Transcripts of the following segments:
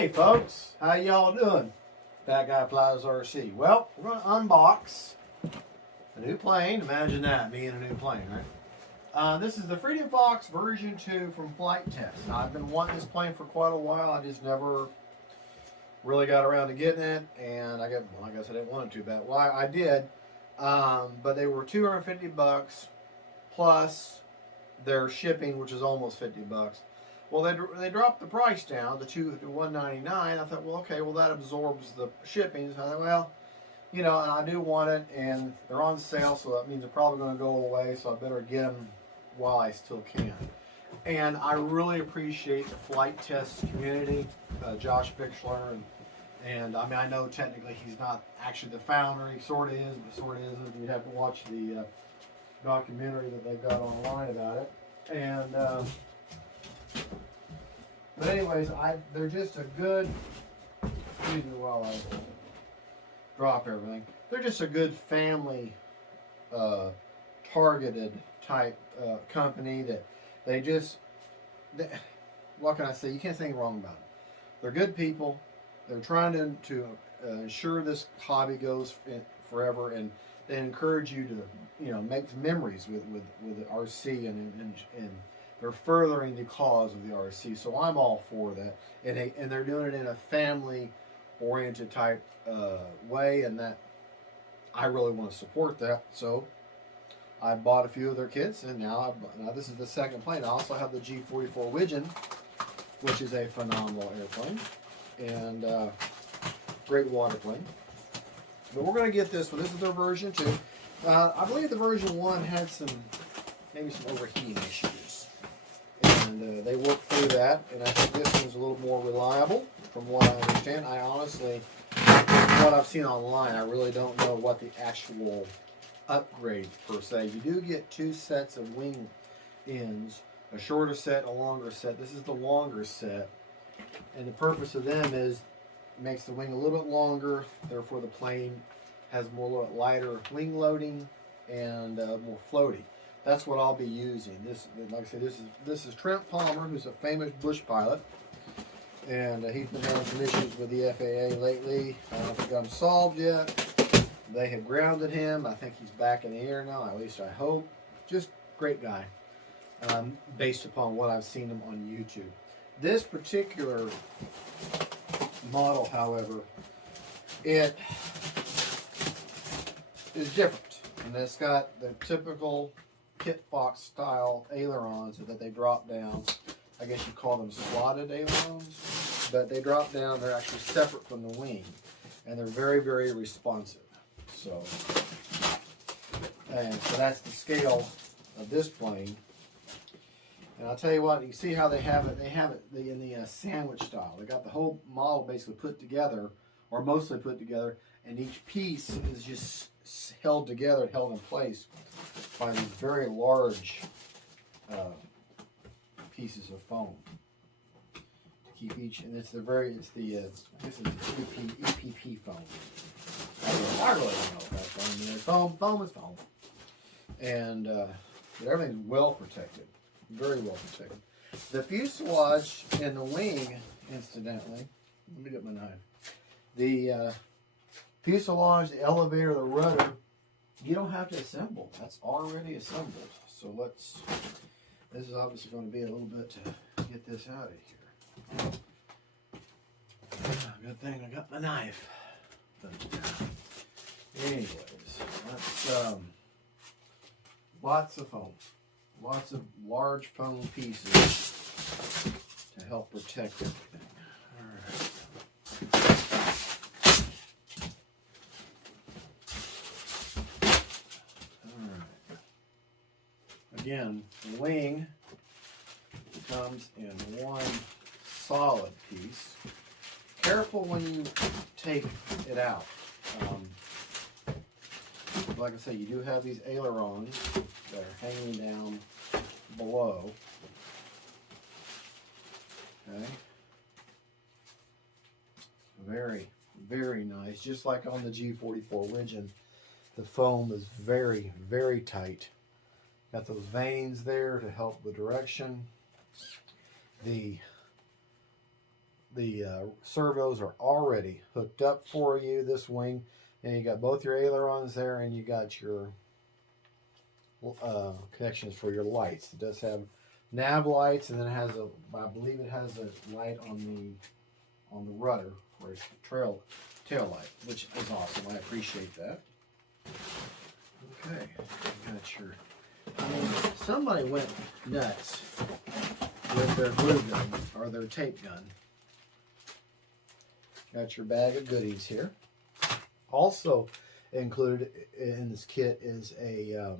Hey folks, how y'all doing? That Guy Flies RC. Well, we're going to unbox a new plane. Imagine that, me and a new plane, right? This is the Flite Test Fox version 2 from Flite Test. Now, I've been wanting this plane for quite a while. I just never really got around to getting it, and I guess I didn't want it too bad. Well, I did, but they were $250 plus their shipping, which is almost $50. Well, they dropped the price down to $199. I thought, well, okay, well that absorbs the shipping. So I thought, well, you know, and I do want it, and they're on sale, so that means they're probably going to go away. So I better get them while I still can. And I really appreciate the Flite Test community, Josh Bixler, and I mean, I know technically he's not actually the founder. He sort of is, but sort of isn't. You have to watch the documentary that they've got online about it, and. But anyways, they're just a good, excuse me while I drop everything, they're just a good family targeted type company that what can I say, you can't say anything wrong about them. They're good people, they're trying to ensure this hobby goes forever, and they encourage you to, you know, make memories with the RC, and they're furthering the cause of the RC, so I'm all for that. And they're doing it in a family-oriented type way, and that I really want to support that. So I bought a few of their kits, and now this is the second plane. I also have the G44 Widgeon, which is a phenomenal airplane and great water plane. But we're going to get this one. This is their version 2. I believe the version 1 had maybe some overheating issues. And they worked through that, and I think this one's a little more reliable from what I understand. I honestly, from what I've seen online, I really don't know what the actual upgrade per se. You do get 2 sets of wing ends, a shorter set, a longer set. This is the longer set, and the purpose of them is it makes the wing a little bit longer, therefore the plane has more, a little bit lighter wing loading and more floaty. That's what I'll be using. This, like I said, this is Trent Palmer, who's a famous bush pilot, and he's been having some issues with the FAA lately. I don't think I'm solved yet. They have grounded him. I think he's back in the air now. At least I hope. Just great guy, based upon what I've seen him on YouTube. This particular model, however, it is different, and it's got the typical Kit Fox style ailerons that they drop down. I guess you call them slotted ailerons, but they drop down. They're actually separate from the wing, and they're very, very responsive. So that's the scale of this plane. And I'll tell you what, you see how they have it. They have it in the sandwich style. They got the whole model basically put together, or mostly put together, and each piece is just held together, held in place by these very large pieces of foam to keep each, and this is EPP foam. I really don't know what that's foam. I mean, foam is foam, and but everything's well protected, very well protected. The fuselage and the wing, incidentally, let me get my knife. The fuselage, the elevator, the rudder, you don't have to assemble. That's already assembled. So this is obviously going to be a little bit to get this out of here. Good thing I got my knife. But anyways, that's lots of foam. Lots of large foam pieces to help protect everything. All right. Again, the wing comes in one solid piece. Careful when you take it out. Like I say, you do have these ailerons that are hanging down below. Okay. Very, very nice. Just like on the G44 Widgeon, the foam is very, very tight. Got those veins there to help the direction. The servos are already hooked up for you, this wing, and you got both your ailerons there, and you got your connections for your lights. It does have nav lights, and then it has I believe it has a light on the rudder for its tail light, which is awesome. I appreciate that. Okay, got your. I mean, somebody went nuts with their glue gun or their tape gun. Got your bag of goodies here. Also included in this kit is a,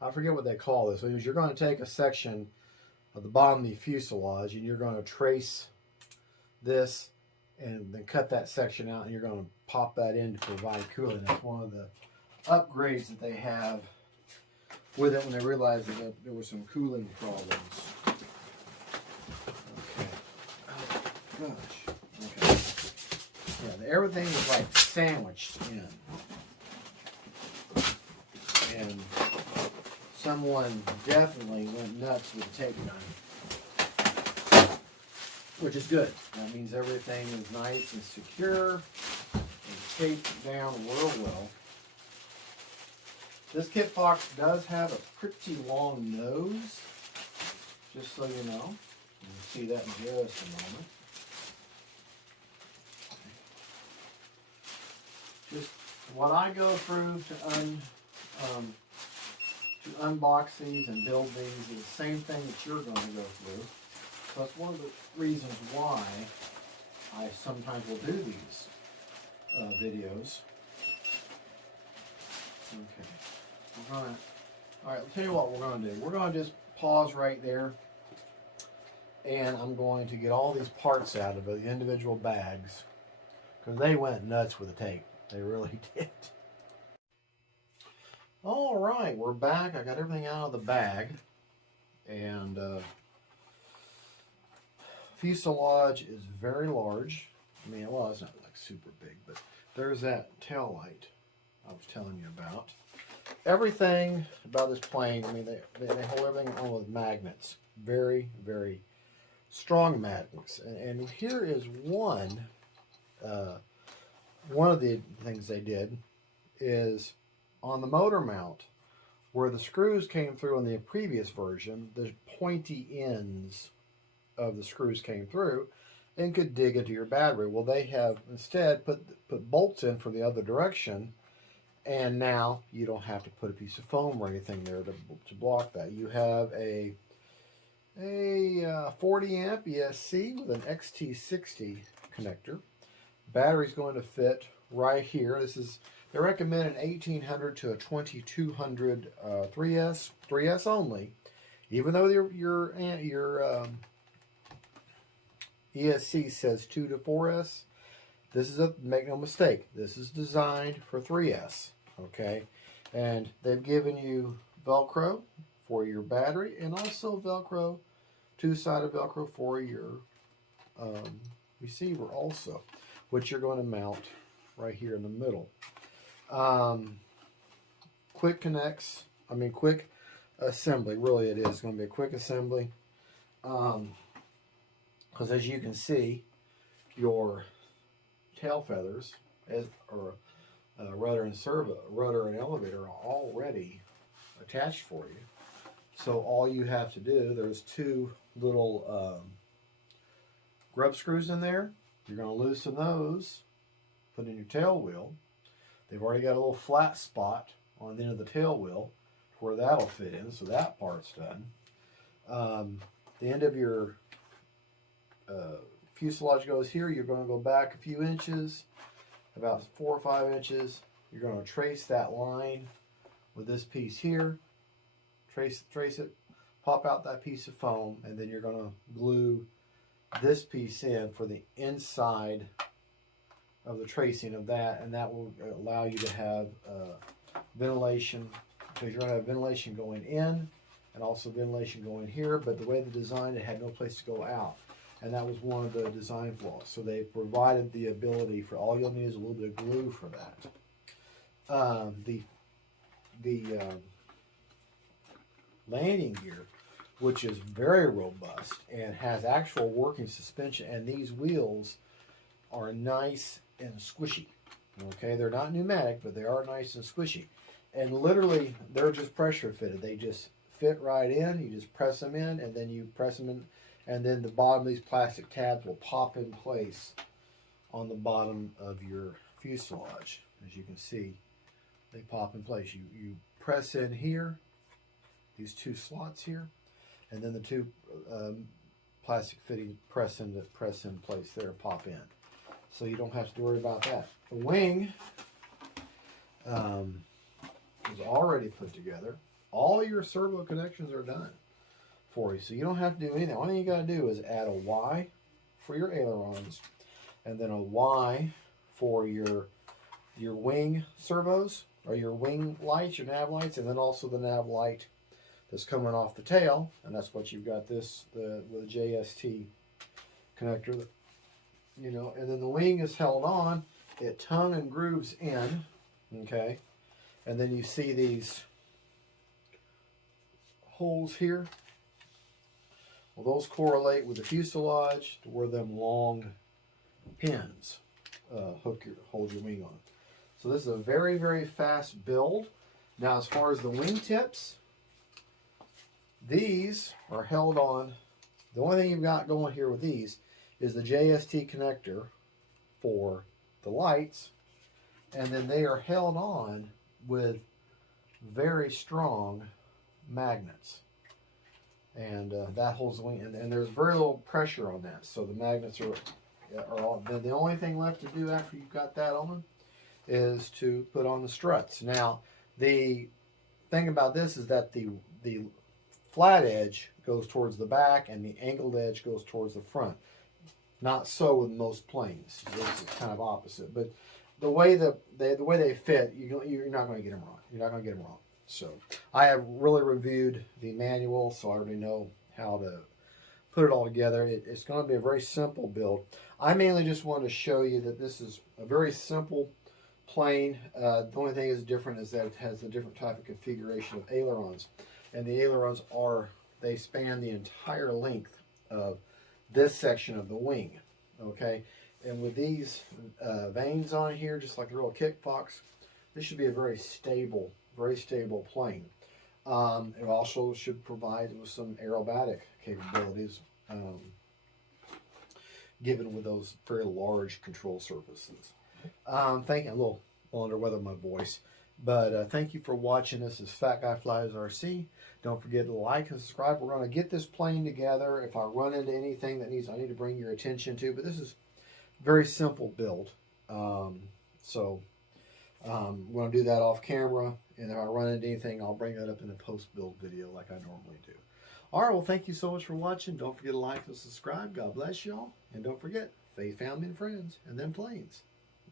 I forget what they call this. You're going to take a section of the bottom of the fuselage and you're going to trace this and then cut that section out, and you're going to pop that in to provide cooling. That's one of the upgrades that they have with it when they realized that there were some cooling problems. Okay. Oh, gosh. Okay. Yeah, everything is like sandwiched in. And someone definitely went nuts with the tape gun, which is good. That means everything is nice and secure and taped down real well. This Kit Fox does have a pretty long nose, just so you know. You'll see that in just a moment. Just what I go through to unbox these and build these is the same thing that you're going to go through. So that's one of the reasons why I sometimes will do these videos. Okay. All right, I'll tell you what we're going to do. We're going to just pause right there, and I'm going to get all these parts out of the individual bags, because they went nuts with the tape. They really did. All right, we're back. I got everything out of the bag, and fuselage is very large. I mean, well, it's not like super big, but there's that tail light I was telling you about. Everything about this plane, I mean, they hold everything on with magnets. Very, very strong magnets. And here is one of the things they did is on the motor mount, where the screws came through in the previous version, the pointy ends of the screws came through and could dig into your battery. Well, they have instead put bolts in for the other direction, and now you don't have to put a piece of foam or anything there to block that. You have a 40 amp ESC with an XT60 connector. Battery's going to fit right here. They recommend an 1800 to a 2200 3S only, even though your ESC says 2 to 4S. This is make no mistake, this is designed for 3S, okay? And they've given you Velcro for your battery, and also Velcro, two-sided Velcro for your receiver also, which you're going to mount right here in the middle. Quick assembly, really it is going to be a quick assembly, because as you can see, your tail feathers, or rudder and elevator, are already attached for you. So all you have to do, there's two little grub screws in there. You're going to loosen those, put in your tail wheel. They've already got a little flat spot on the end of the tail wheel where that'll fit in, so that part's done. The end of your fuselage goes here. You're going to go back a few inches, about 4 or 5 inches. You're going to trace that line with this piece here. Trace it, pop out that piece of foam, and then you're going to glue this piece in for the inside of the tracing of that, and that will allow you to have ventilation, because you're going to have ventilation going in and also ventilation going here. But the way they designed it, had no place to go out, and that was one of the design flaws. So they provided the ability for, all you'll need is a little bit of glue for that. The landing gear which is very robust and has actual working suspension. And these wheels are nice and squishy. Okay, they're not pneumatic, but they are nice and squishy. And literally, they're just pressure fitted. They just fit right in. You just press them in, and then you press them in, and then the bottom of these plastic tabs will pop in place on the bottom of your fuselage. As you can see, they pop in place. You press in here, these two slots here, and then the two plastic fittings press in place there, pop in. So you don't have to worry about that. The wing is already put together. All your servo connections are done for you, so you don't have to do anything. All you got to do is add a Y for your ailerons, and then a Y for your wing servos, or your wing lights, your nav lights, and then also the nav light that's coming off the tail, and that's what you've got with the JST connector, you know. And then the wing is held on, it tongue and grooves in, okay, and then you see these holes here. Well, those correlate with the fuselage to where them long pins hold your wing on. So this is a very, very fast build. Now, as far as the wing tips, these are held on. The only thing you've got going here with these is the JST connector for the lights, and then they are held on with very strong magnets, and that holds the wing, and there's very little pressure on that, so the magnets are all. Then the only thing left to do after you've got that on is to put on the struts. Now, the thing about this is that the flat edge goes towards the back and the angled edge goes towards the front. Not so with most planes. This is kind of opposite, but the way they fit, you're not going to get them wrong. You're not going to get them wrong. So I have really reviewed the manual, so I already know how to put it all together. It's going to be a very simple build. I mainly just want to show you that this is a very simple plane. The only thing is different is that it has a different type of configuration of ailerons, and the ailerons they span the entire length of this section of the wing. Okay, and with these vanes on here, just like the real Kit Fox, this should be a very stable plane. It also should provide with some aerobatic capabilities, given with those very large control surfaces. Thank you. A little under weather my voice, but thank you for watching. This is Fat Guy Flies RC. Don't forget to like and subscribe. We're going to get this plane together. If I run into anything that I need to bring your attention to, but this is a very simple build. So I'm going to do that off camera, and if I run into anything, I'll bring that up in a post-build video like I normally do. All right, well, thank you so much for watching. Don't forget to like and subscribe. God bless y'all. And don't forget, faith, family, and friends, and them planes.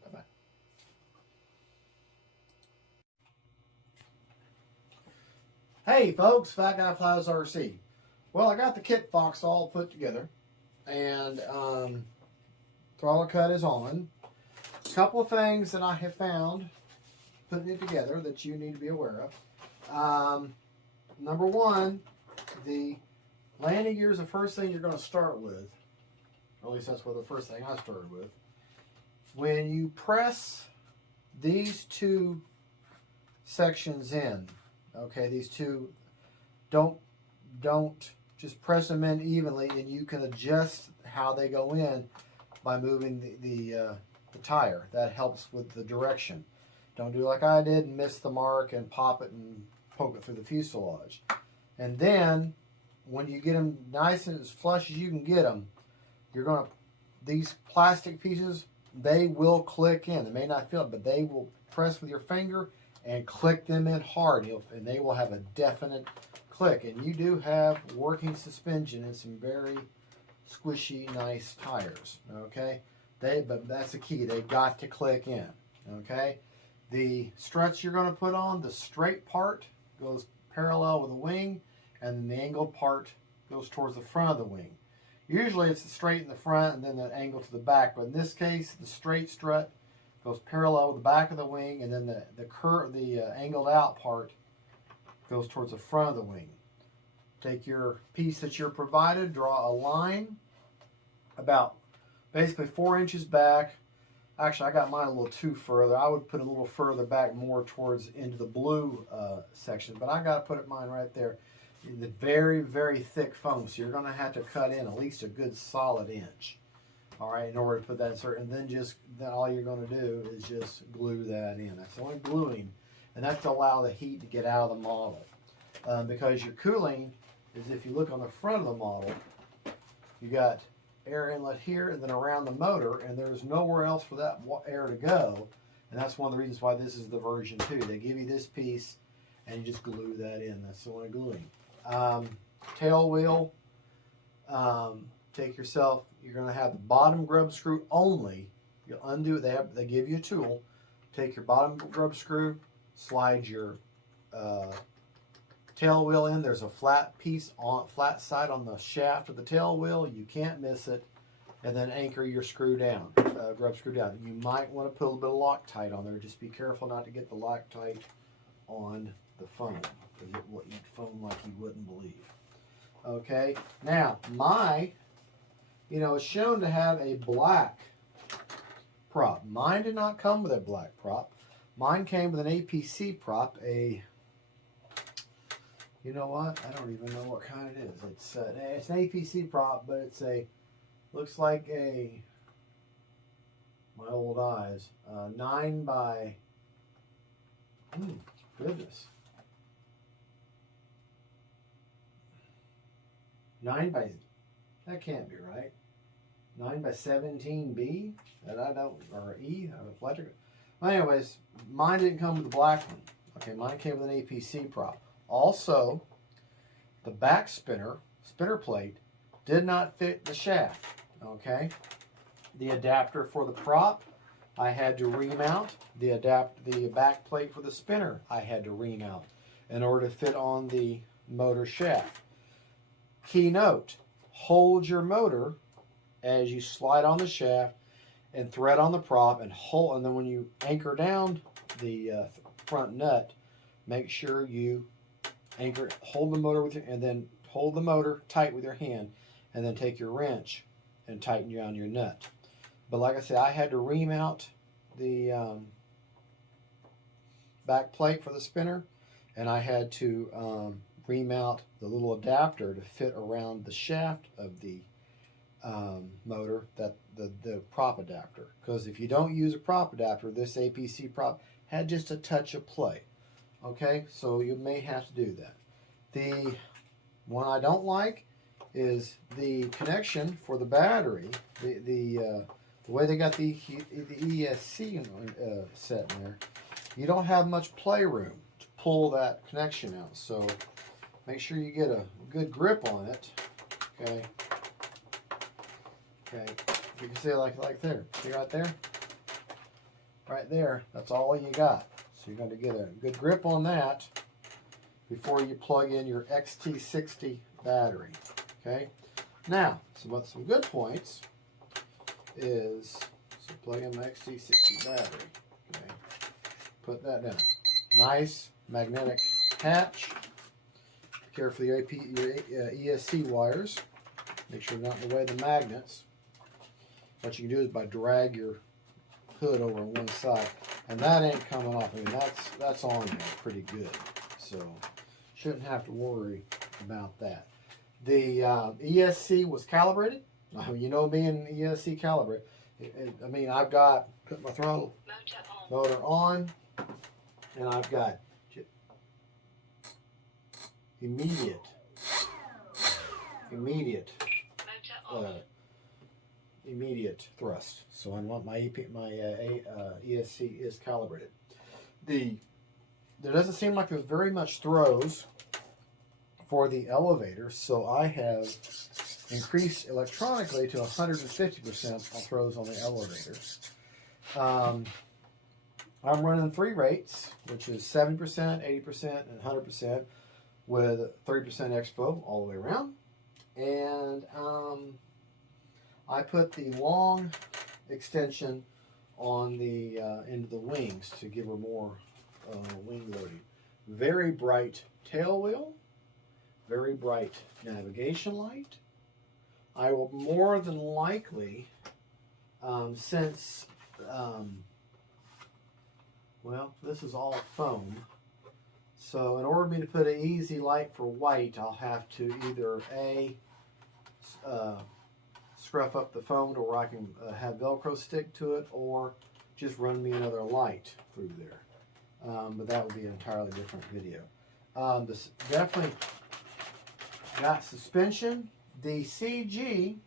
Bye-bye. Hey, folks, Fat Guy Flies RC. Well, I got the Kit Fox all put together, and throttle cut is on. A couple of things that I have found putting it together that you need to be aware of. Number one, the landing gear is the first thing you're going to start with. Or at least that's what the first thing I started with. When you press these two sections in, okay, these two, don't just press them in evenly, and you can adjust how they go in by moving the tire. That helps with the direction. Don't do like I did and miss the mark and pop it and poke it through the fuselage. And then when you get them nice and as flush as you can get them, these plastic pieces, they will click in. They may not feel it, but they will press with your finger and click them in hard, and they will have a definite click. And you do have working suspension and some very squishy, nice tires. Okay, but that's the key. They got to click in. Okay, the struts you're going to put on, the straight part goes parallel with the wing, and then the angled part goes towards the front of the wing. Usually it's the straight in the front and then the angle to the back, but in this case, the straight strut goes parallel with the back of the wing, and then the angled out part goes towards the front of the wing. take your piece that you're provided, draw a line about basically 4 inches back. Actually, I got mine a little too further. I would put it a little further back, more towards into the blue section, but I got to put mine right there. The very, very thick foam, so you're going to have to cut in at least a good solid inch. All right, in order to put that insert, and then all you're going to do is just glue that in. That's only gluing, and that's to allow the heat to get out of the model. Because your cooling is, if you look on the front of the model, you got air inlet here and then around the motor, and there's nowhere else for that air to go. And that's one of the reasons why this is the version 2. They give you this piece, and you just glue that in. That's the only gluing. Tail wheel. Take yourself. You're going to have the bottom grub screw only. You'll undo it. They give you a tool. Take your bottom grub screw, slide your tail wheel in. There's a flat side on the shaft of the tail wheel. You can't miss it. And then anchor your screw down, grub screw down. You might want to put a little bit of Loctite on there. Just be careful not to get the Loctite on the foam, because it will eat foam like you wouldn't believe. Okay, now it's shown to have a black prop. Mine did not come with a black prop. Mine came with an APC prop, you know what? I don't even know what kind it is. It's an APC prop, but looks like my old eyes, 9 by, goodness. 9 by, that can't be right. 9 by 17B? Or E? Electric. Well, anyways, mine didn't come with the black one. Okay, mine came with an APC prop. Also, the back spinner plate did not fit the shaft. Okay, the adapter for the prop I had to remount. The back plate for the spinner I had to remount in order to fit on the motor shaft. Key note: hold your motor as you slide on the shaft and thread on the prop, and then when you anchor down the front nut, make sure you hold the motor and then hold the motor tight with your hand, and then take your wrench and tighten down your nut. But like I said, I had to remount the back plate for the spinner, and I had to remount the little adapter to fit around the shaft of the motor, that the prop adapter. Because if you don't use a prop adapter, this APC prop had just a touch of play. Okay, so you may have to do that. The one I don't like is the connection for the battery. The way they got the ESC set in there, you don't have much playroom to pull that connection out. So make sure you get a good grip on it. Okay. Okay. You can see it like there. See right there? Right there. That's all you got. So you're going to get a good grip on that before you plug in your XT60 battery. Okay. Now, some good points is, so plug in my XT60 battery. Okay. Put that down. Nice magnetic hatch. Be careful your ESC wires. Make sure they're not in the way of the magnets. What you can do is drag your hood over on one side, and that ain't coming off. I mean, that's on there pretty good, so shouldn't have to worry about that. The ESC was calibrated. You know me and ESC calibrate. I mean, I've got put my throttle motor on, and I've got immediate thrust. So I want my ESC is calibrated. There doesn't seem like there's very much throws for the elevator, so I have increased electronically to 150% throws on the elevator. I'm running 3 rates, which is 70%, 80%, and 100%, with 30% expo all the way around. And I put the long extension on the end of the wings to give her more wing loading. Very bright tail wheel. very bright navigation light. I will more than likely, since, well, this is all foam. So in order for me to put an easy light for white, I'll have to either scruff up the foam to where I can have Velcro stick to it, or just run me another light through there. But that would be an entirely different video. This definitely got suspension. The CG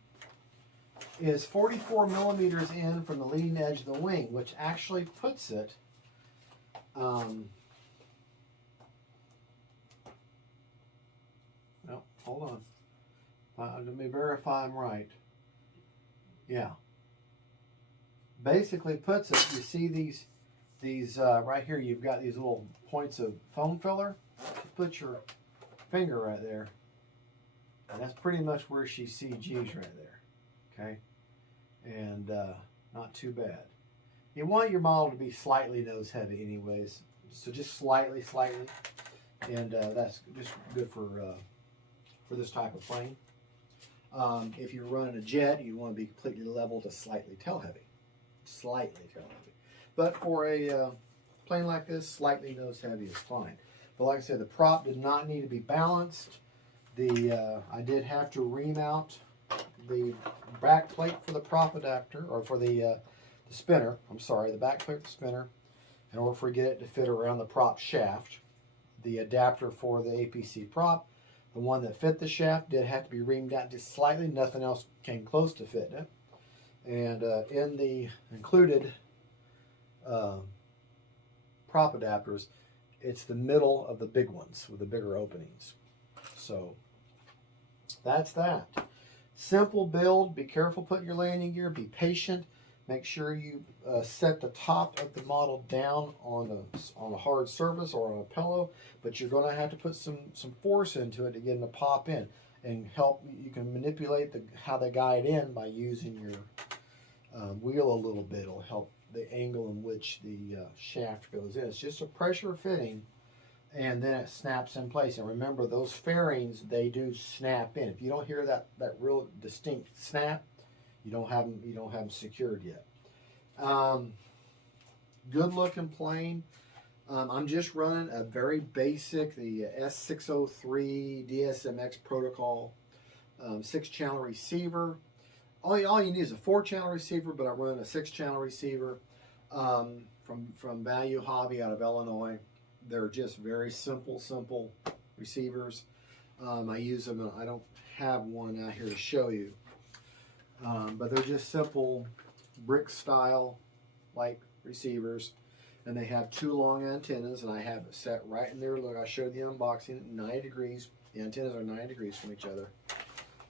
is 44 millimeters in from the leading edge of the wing, which actually puts it no, hold on. Let me verify I'm right. Yeah. Basically puts it, you see these right here, you've got these little points of foam filler. Put your finger right there. And that's pretty much where she CGs right there. Okay? And not too bad. You want your model to be slightly nose heavy anyways. So just slightly. And that's just good for this type of plane. If you're running a jet, you want to be completely level to slightly tail heavy. Slightly tail heavy. But for a plane like this, slightly nose heavy is fine. But like I said, the prop did not need to be balanced. I did have to remount the back plate for the prop adapter, or for the spinner. I'm sorry, the back plate for the spinner, in order for get it to fit around the prop shaft. The adapter for the APC prop, the one that fit the shaft, did have to be reamed out just slightly. Nothing else came close to fitting it. And in the included prop adapters, it's the middle of the big ones with the bigger openings. So that's that. Simple build. Be careful putting your landing gear. Be patient. Make sure you set the top of the model down on a hard surface or on a pillow, but you're going to have to put some force into it to get it to pop in and help. You can manipulate how they guide in by using your wheel a little bit. It'll help the angle in which the shaft goes in. It's just a pressure fitting, and then it snaps in place. And remember, those fairings, they do snap in. If you don't hear that real distinct snap, you don't have them secured yet. Good looking plane. I'm just running a very basic, the S603 DSMX protocol 6-channel receiver. All you need is a 4-channel receiver, but I run a 6-channel receiver from Value Hobby out of Illinois. They're just very simple receivers. I use them. I don't have one out here to show you, but they're just simple brick style like receivers, and they have 2 long antennas, and I have it set right in there. Look, I showed the unboxing, 90 degrees. The antennas are 90 degrees from each other.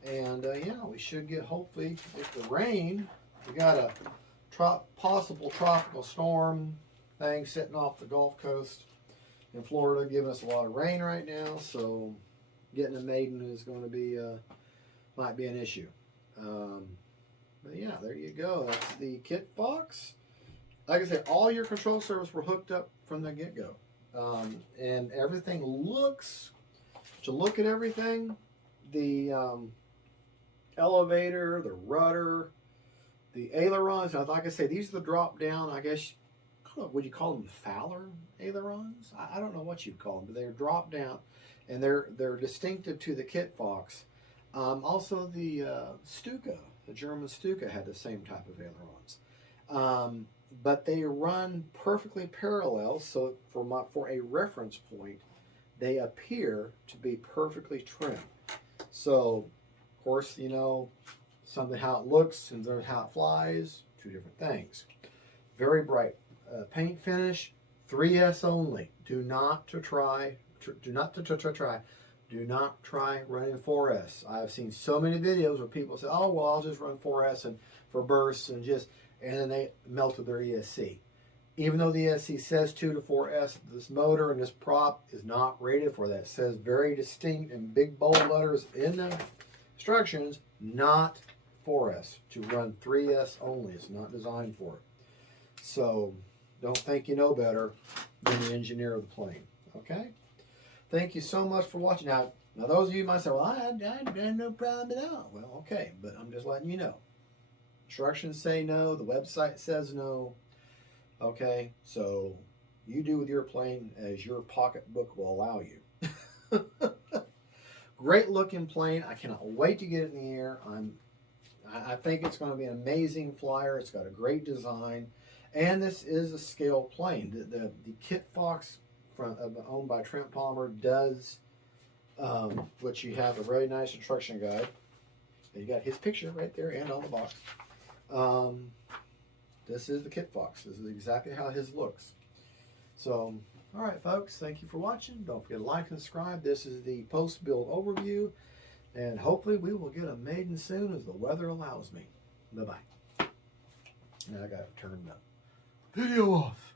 And yeah, we should get, hopefully, if the rain, we got a possible tropical storm thing sitting off the Gulf Coast in Florida, giving us a lot of rain right now. So getting a maiden is going to be, might be an issue. But yeah, there you go. That's the Kit Fox. Like I said, all your control circuits were hooked up from the get-go. And everything looks, to look at everything, the elevator, the rudder, the ailerons. Like I say, these are the drop down, I guess, I don't know, would you call them Fowler ailerons? I don't know what you'd call them, but they're drop down, and they're distinctive to the Kit Fox. Also the Stuka, the German Stuka, had the same type of ailerons. But they run perfectly parallel, so for a reference point, they appear to be perfectly trimmed. So, of course, you know, something how it looks and how it flies, 2 different things. Very bright paint finish, 3S only. Do not try running 4S. I've seen so many videos where people say, "Oh, well, I'll just run 4S and for bursts and then they melted their ESC." Even though the ESC says 2 to 4S, this motor and this prop is not rated for that. It says very distinct in big bold letters in the instructions, not 4S, to run 3S only. It's not designed for it. So don't think you know better than the engineer of the plane. Okay? Thank you so much for watching. Now, Now, those of you might say, well, I had no problem at all. Well, okay, but I'm just letting you know. Instructions say no. The website says no. Okay, so you do with your plane as your pocketbook will allow you. Great looking plane. I cannot wait to get it in the air. I think it's going to be an amazing flyer. It's got a great design, and this is a scale plane. The Kit Fox owned by Trent Palmer does, which you have a very nice instruction guide. You got his picture right there and on the box. This is the Kit Fox. This is exactly how his looks. So, all right, folks, thank you for watching. Don't forget to like and subscribe. This is the post-build overview, and hopefully we will get a maiden soon as the weather allows me. Bye-bye. Now I got to turn the video off.